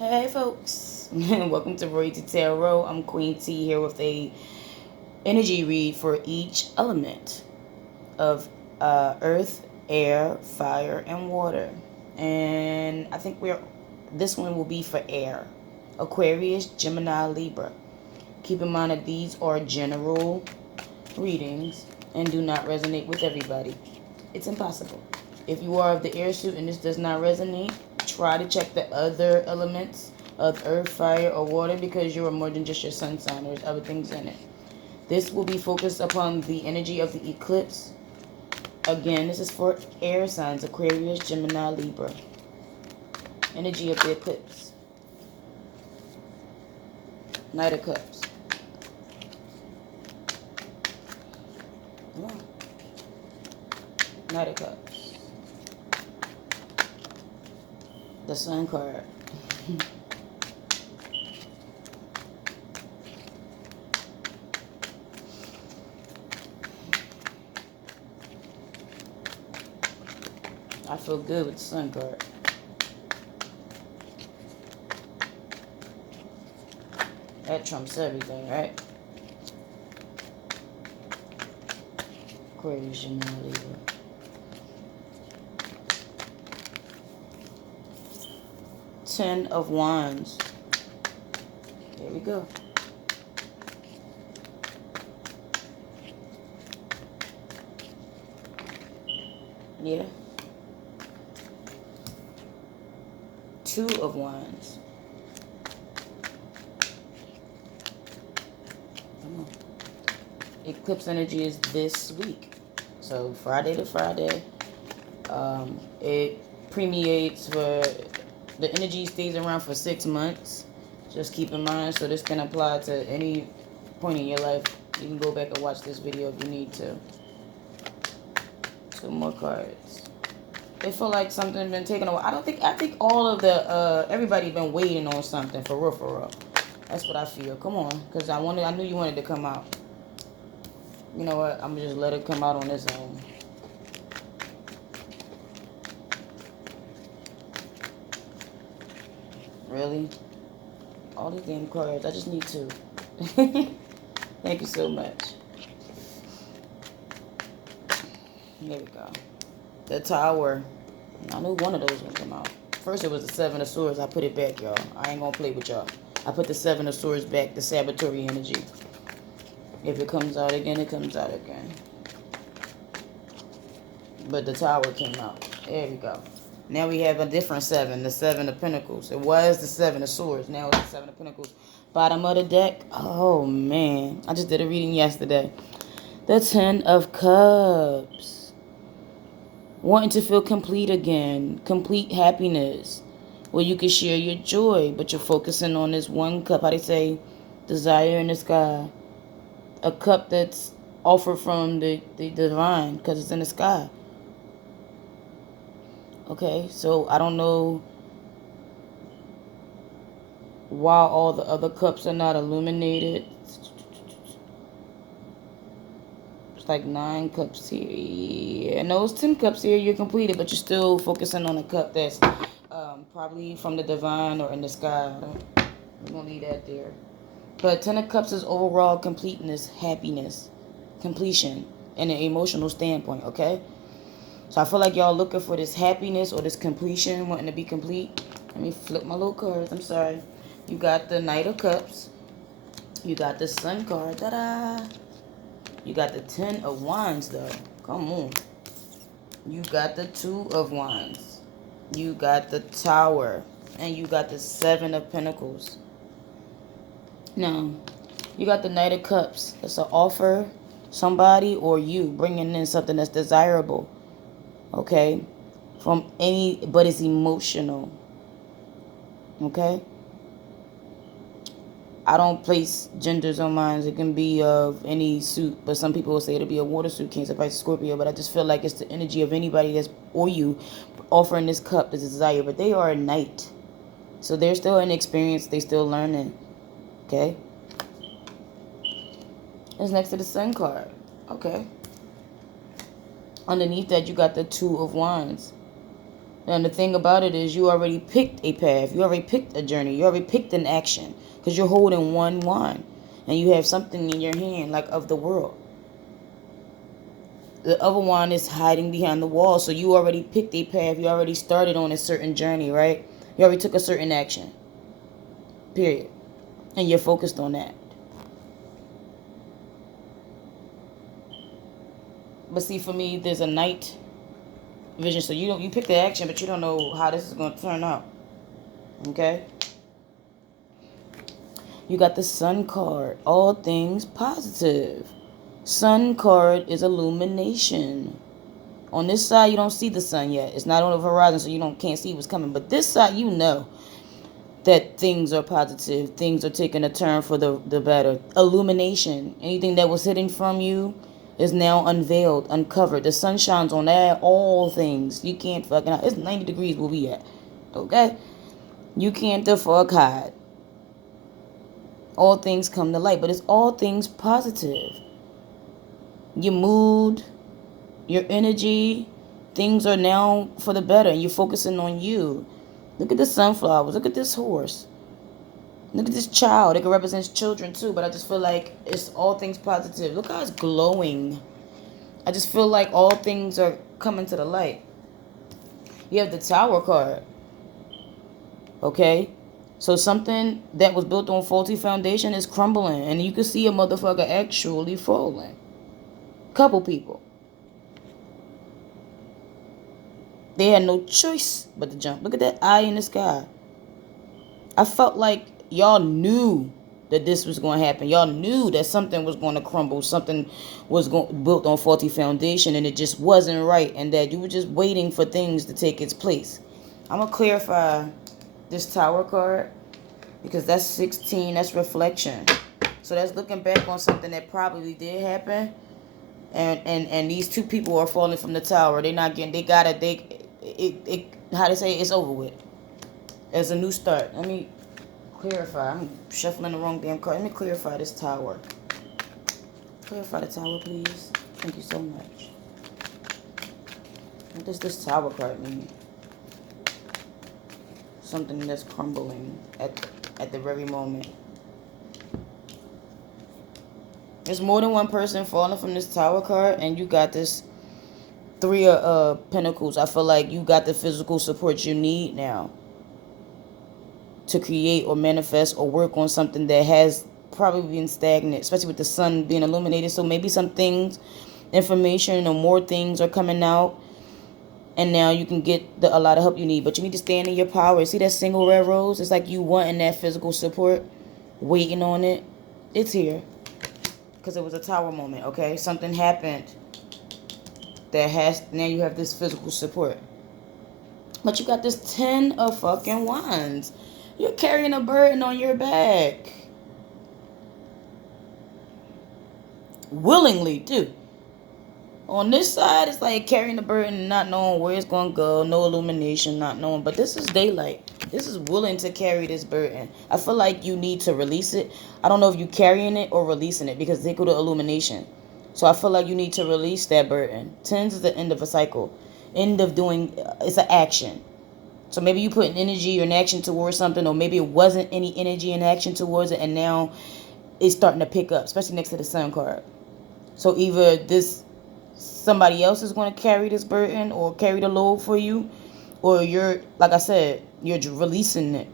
Hey folks, welcome to Royalty Tarot. I'm Queen T here with a energy read for each element of earth, air, fire, and water. And I think this one will be for air. Aquarius, Gemini, Libra. Keep in mind that these are general readings and do not resonate with everybody. It's impossible. If you are of the air suit and this does not resonate, try to check the other elements of earth, fire, or water because you are more than just your sun sign. There's other things in it. This will be focused upon the energy of the eclipse. Again, this is for air signs, Aquarius, Gemini, Libra. Energy of the eclipse. Knight of Cups. Come on. Knight of Cups. The Sun card. I feel good with the Sun card. That trumps everything, right? Aquarius, Gemini, Libra. Ten of Wands. There we go. Yeah. Two of Wands. Come on. Eclipse energy is this week. So Friday to Friday. It permeates for the energy stays around for 6 months. Just keep in mind, so this can apply to any point in your life. You can go back and watch this video if you need to. Two more cards. It feel like something been taken away. I think all of the everybody been waiting on something for real. That's what I feel. Come on, cause I knew you wanted to come out. You know what? I'm gonna just let it come out on its own. Really? All these damn cards. I just need two. Thank you so much. Here we go. The Tower. I knew one of those would come out. First it was the Seven of Swords. I put it back, y'all. I ain't gonna play with y'all. I put the Seven of Swords back, the Saboteur energy. If it comes out again, it comes out again. But the Tower came out. There we go. Now we have a different seven, the Seven of Pentacles. It was the Seven of Swords. Now it's the Seven of Pentacles. Bottom of the deck. Oh, man. I just did a reading yesterday. The Ten of Cups. Wanting to feel complete again. Complete happiness. Where you can share your joy, but you're focusing on this one cup. How they say? Desire in the sky. A cup that's offered from the divine because it's in the sky. Okay, so I don't know why all the other cups are not illuminated. It's like 9 cups here. Yeah, no, it's 10 cups here. You're completed, but you're still focusing on a cup that's probably from the divine or in the sky. We're going to leave that there. But 10 of Cups is overall completeness, happiness, completion, and an emotional standpoint, okay? So I feel like y'all looking for this happiness or this completion, wanting to be complete. Let me flip my little cards. I'm sorry. You got the Knight of Cups. You got the Sun card. Ta-da! You got the Ten of Wands, though. Come on. You got the Two of Wands. You got the Tower. And you got the Seven of Pentacles. Now, you got the Knight of Cups. It's an offer, somebody or you bringing in something that's desirable. Okay? But it's emotional. Okay? I don't place genders on mine. It can be of any suit, but some people will say it'll be a water suit, Cancer, Pisces, Scorpio, but I just feel like it's the energy of anybody that's, or you, offering this cup, this desire, but they are a knight. So they're still inexperienced, they still learning. Okay? It's next to the Sun card. Okay. Underneath that, you got the Two of Wands. And the thing about it is you already picked a path. You already picked a journey. You already picked an action. Because you're holding one wand. And you have something in your hand, like of the world. The other one is hiding behind the wall. So you already picked a path. You already started on a certain journey, right? You already took a certain action. Period. And you're focused on that. But see, for me, there's a night vision. So you pick the action, but you don't know how this is going to turn out. Okay? You got the Sun card. All things positive. Sun card is illumination. On this side, you don't see the sun yet. It's not on the horizon, so you can't see what's coming. But this side, you know that things are positive. Things are taking a turn for the better. Illumination. Anything that was hidden from you is now unveiled, uncovered. The sun shines on all things. You can't fucking hide. It's 90 degrees where we at. Okay? You can't the fuck hide. All things come to light, but it's all things positive. Your mood, your energy, things are now for the better, and you're focusing on you. Look at the sunflowers. Look at this horse. Look at this child. It can represent children too, but I just feel like it's all things positive. Look how it's glowing. I just feel like all things are coming to the light. You have the Tower card. Okay? So something that was built on faulty foundation is crumbling, and you can see a motherfucker actually falling. Couple people. They had no choice but to jump. Look at that eye in the sky. I felt like y'all knew that this was going to happen. Y'all knew that something was going to crumble. Something was built on faulty foundation, and it just wasn't right. And that you were just waiting for things to take its place. I'm going to clarify this Tower card, because that's 16. That's reflection. So that's looking back on something that probably did happen. And these two people are falling from the tower. They're not getting, how they say it's over with. As a new start. Let me clarify. I'm shuffling the wrong damn card. Let me clarify this tower. Clarify the tower, please. Thank you so much. What does this Tower card mean? Something that's crumbling at the very moment. There's more than one person falling from this Tower card, and you got this Three of Pentacles. I feel like you got the physical support you need now to create or manifest or work on something that has probably been stagnant, especially with the sun being illuminated. So maybe some things, information or more things are coming out, and now you can get a lot of help you need. But you need to stand in your power. See that single red rose? It's like you wanting that physical support, waiting on it. It's here. Because it was a tower moment, okay? Something happened that now you have this physical support. But you got this 10 of fucking wands. You're carrying a burden on your back. Willingly, too. On this side, it's like carrying the burden, not knowing where it's going to go, no illumination, not knowing. But this is daylight. This is willing to carry this burden. I feel like you need to release it. I don't know if you're carrying it or releasing it, because they go to illumination. So I feel like you need to release that burden. 10s is the end of a cycle. End of doing, it's an action. So maybe you put an energy or an action towards something, or maybe it wasn't any energy and action towards it, and now it's starting to pick up, especially next to the Sun card. So either somebody else is going to carry this burden or carry the load for you, or you're, like I said, you're releasing it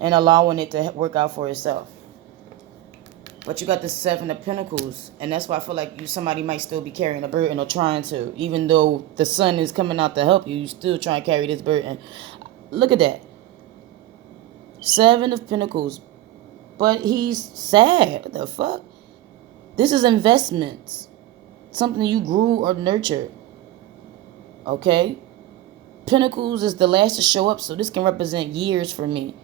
and allowing it to work out for itself. But you got the 7 of Pentacles, and that's why I feel like somebody might still be carrying a burden or trying to. Even though the sun is coming out to help you, you still trying to carry this burden. Look at that. 7 of Pentacles. But he's sad. What the fuck? This is investments. Something you grew or nurtured. Okay? Pentacles is the last to show up, so this can represent years for me.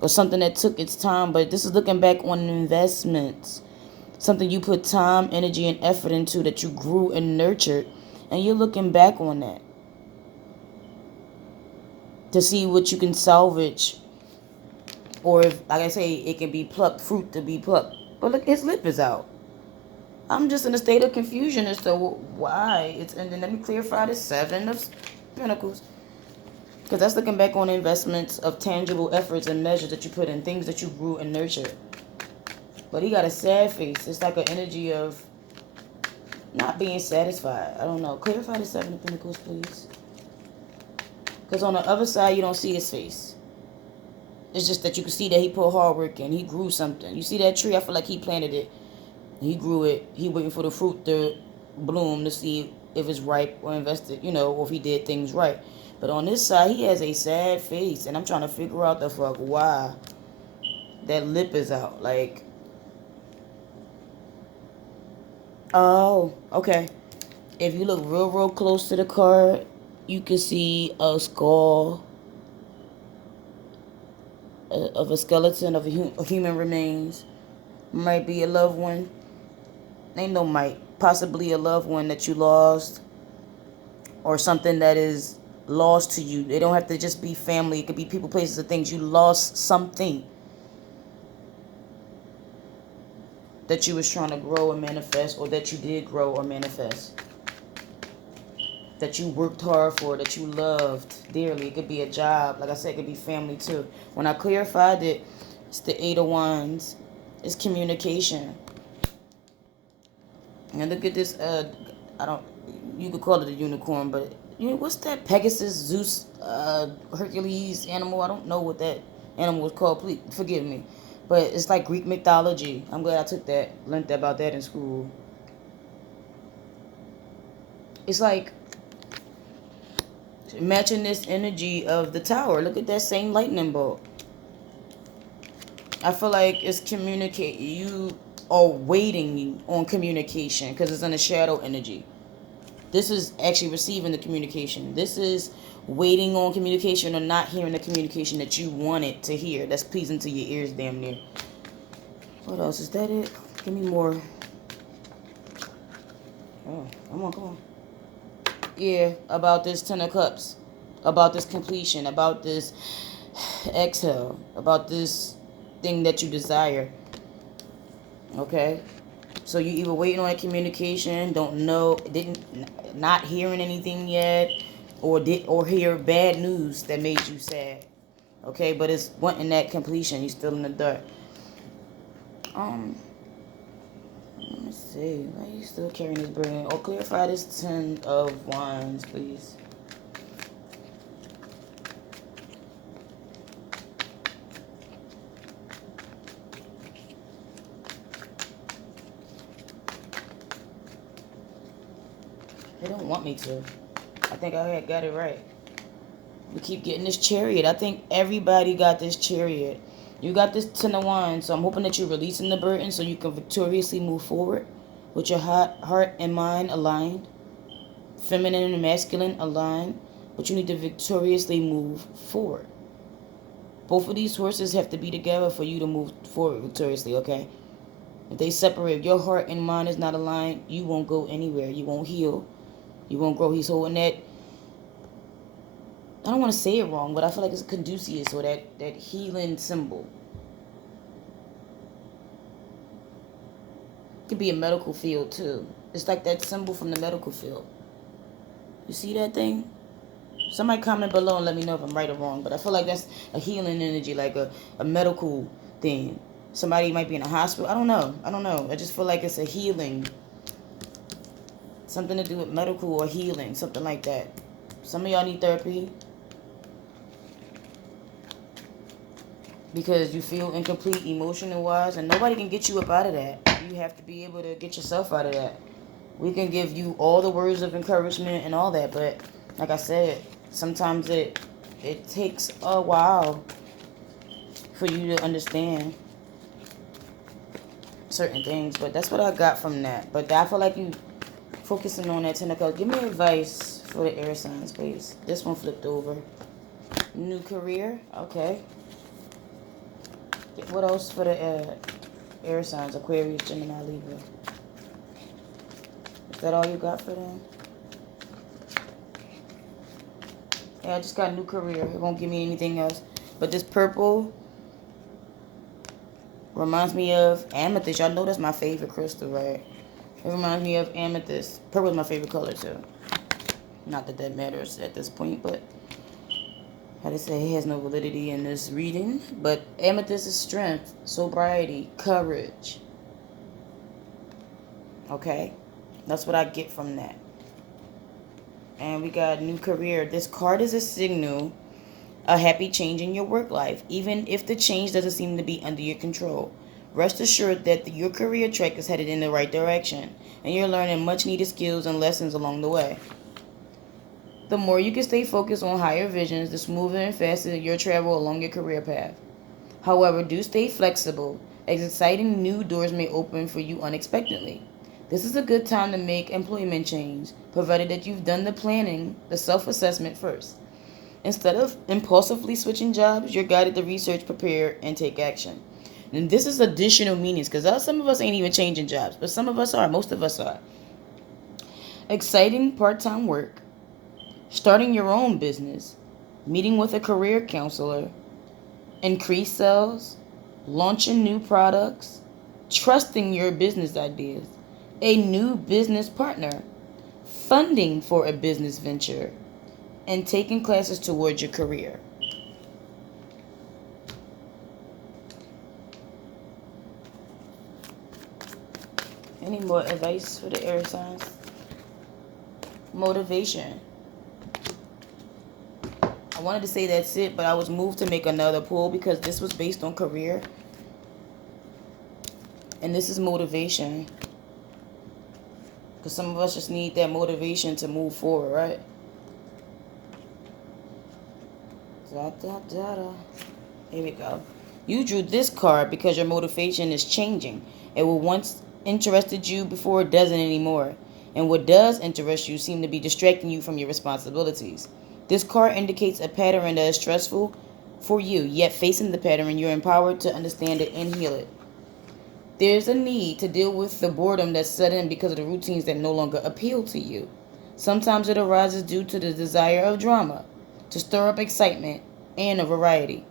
Or something that took its time, but this is looking back on investments. Something you put time, energy, and effort into that you grew and nurtured, and you're looking back on that to see what you can salvage, or if, like I say, it can be plucked, fruit to be plucked. But look, his lip is out. I'm just in a state of confusion as to why it's ending. Let me clarify this 7 of Pentacles. Because that's looking back on investments of tangible efforts and measures that you put in, things that you grew and nurtured. But he got a sad face. It's like an energy of not being satisfied. I don't know. Clarify the Seven of Pentacles, please. Because on the other side, you don't see his face. It's just that you can see that he put hard work in. He grew something. You see that tree? I feel like he planted it. He grew it. He waiting for the fruit to bloom to see if it's ripe or invested, you know, or if he did things right. But on this side, he has a sad face. And I'm trying to figure out the fuck why that lip is out. Like, oh, okay. If you look real close to the card, you can see a skull of a skeleton of a human remains. Might be a loved one. Ain't no might. Possibly a loved one that you lost. Or something that is lost to you. They don't have to just be family. It could be people, places, or things. You lost something that you was trying to grow and manifest, or that you did grow or manifest. That you worked hard for, that you loved dearly. It could be a job. Like I said, it could be family too. When I clarified it, it's the Eight of Wands. It's communication. And look at this, you could call it a unicorn, but you know, what's that? Pegasus, Zeus, Hercules animal? I don't know what that animal was called. Please forgive me. But it's like Greek mythology. I'm glad I took that, learned about that in school. It's like matching this energy of the tower. Look at that same lightning bolt. I feel like it's communicate. You are waiting on communication because it's in a shadow energy. This is actually receiving the communication. This is waiting on communication or not hearing the communication that you wanted to hear. That's pleasing to your ears damn near. What else? Is that it? Give me more. Oh, come on. Yeah, about this Ten of Cups. About this completion. About this exhale. About this thing that you desire. Okay? So you either waiting on a communication, don't know, not hearing anything yet, or hear bad news that made you sad. Okay, but it's wanting that completion. You're still in the dark. Let me see. Why are you still carrying this burden? Or clarify this Ten of Wands, please. They don't want me to. I think I had got it right. We keep getting this Chariot. I think everybody got this Chariot. You got this Ten of Wands, so I'm hoping that you're releasing the burden so you can victoriously move forward with your heart and mind aligned. Feminine and masculine aligned. But you need to victoriously move forward. Both of these horses have to be together for you to move forward victoriously, okay? If they separate, if your heart and mind is not aligned, you won't go anywhere. You won't heal. You won't grow. He's holding that. I don't want to say it wrong, but I feel like it's a caduceus, or that healing symbol. It could be a medical field too. It's like that symbol from the medical field. You see that thing? Somebody comment below and let me know if I'm right or wrong, but I feel like that's a healing energy, like a medical thing. Somebody might be in a hospital. I don't know. I just feel like it's a healing. Something to do with medical or healing. Something like that. Some of y'all need therapy. Because you feel incomplete emotional-wise. And nobody can get you up out of that. You have to be able to get yourself out of that. We can give you all the words of encouragement and all that. But like I said, sometimes it takes a while for you to understand certain things. But that's what I got from that. But I feel like you focusing on that Ten of Cups. Give me advice for the air signs, please. This one flipped over. New career. Okay. What else for the air signs? Aquarius, Gemini, Libra. Is that all you got for them? Yeah, I just got a new career. It won't give me anything else. But this purple reminds me of amethyst. Y'all know that's my favorite crystal, right? It reminds me of amethyst. Purple is my favorite color, too. Not that that matters at this point, but How to say, it has no validity in this reading. But amethyst is strength, sobriety, courage. Okay? That's what I get from that. And we got new career. This card is a signal, a happy change in your work life, even if the change doesn't seem to be under your control. Rest assured that your career track is headed in the right direction, and you're learning much needed skills and lessons along the way. The more you can stay focused on higher visions, the smoother and faster your travel along your career path. However, do stay flexible, as exciting new doors may open for you unexpectedly. This is a good time to make employment change, provided that you've done the planning, the self-assessment first. Instead of impulsively switching jobs, you're guided to research, prepare, and take action. And this is additional meanings, because some of us ain't even changing jobs, but some of us are, most of us are. Exciting part-time work, starting your own business, meeting with a career counselor, increased sales, launching new products, trusting your business ideas, a new business partner, funding for a business venture, and taking classes towards your career. Any more advice for the air signs? Motivation. I wanted to say that's it, but I was moved to make another pull because this was based on career. And this is motivation. Because some of us just need that motivation to move forward, right? Here we go. You drew this card because your motivation is changing. It will once interested you before it doesn't anymore. And what does interest you seem to be distracting you from your responsibilities. This card indicates a pattern that is stressful for you, yet facing the pattern, you're empowered to understand it and heal it. There's a need to deal with the boredom that's set in because of the routines that no longer appeal to you. Sometimes it arises due to the desire of drama, to stir up excitement and a variety.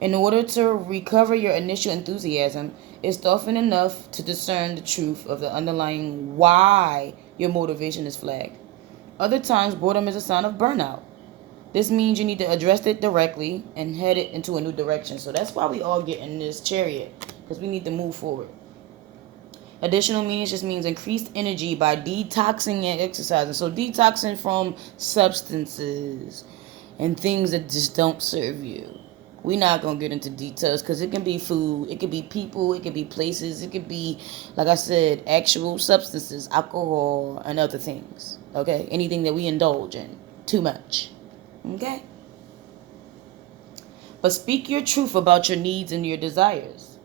In order to recover your initial enthusiasm, it's often enough to discern the truth of the underlying why your motivation is flagged. Other times, boredom is a sign of burnout. This means you need to address it directly and head it into a new direction. So that's why we all get in this chariot, because we need to move forward. Additional meanings just means increased energy by detoxing and exercising. So detoxing from substances and things that just don't serve you. We're not going to get into details because it can be food, it could be people, it could be places, it could be, like I said, actual substances, alcohol, and other things. Okay? Anything that we indulge in too much. Okay? But speak your truth about your needs and your desires.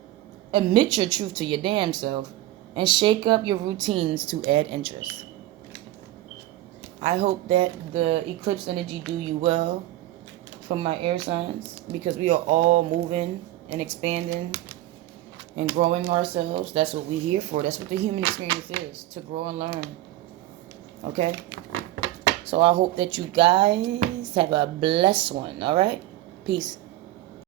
Admit your truth to your damn self and shake up your routines to add interest. I hope that the eclipse energy do you well from my air signs, because we are all moving and expanding and growing ourselves. That's what we're here for. That's what the human experience is, to grow and learn. Okay? So I hope that you guys have a blessed one. All right? Peace.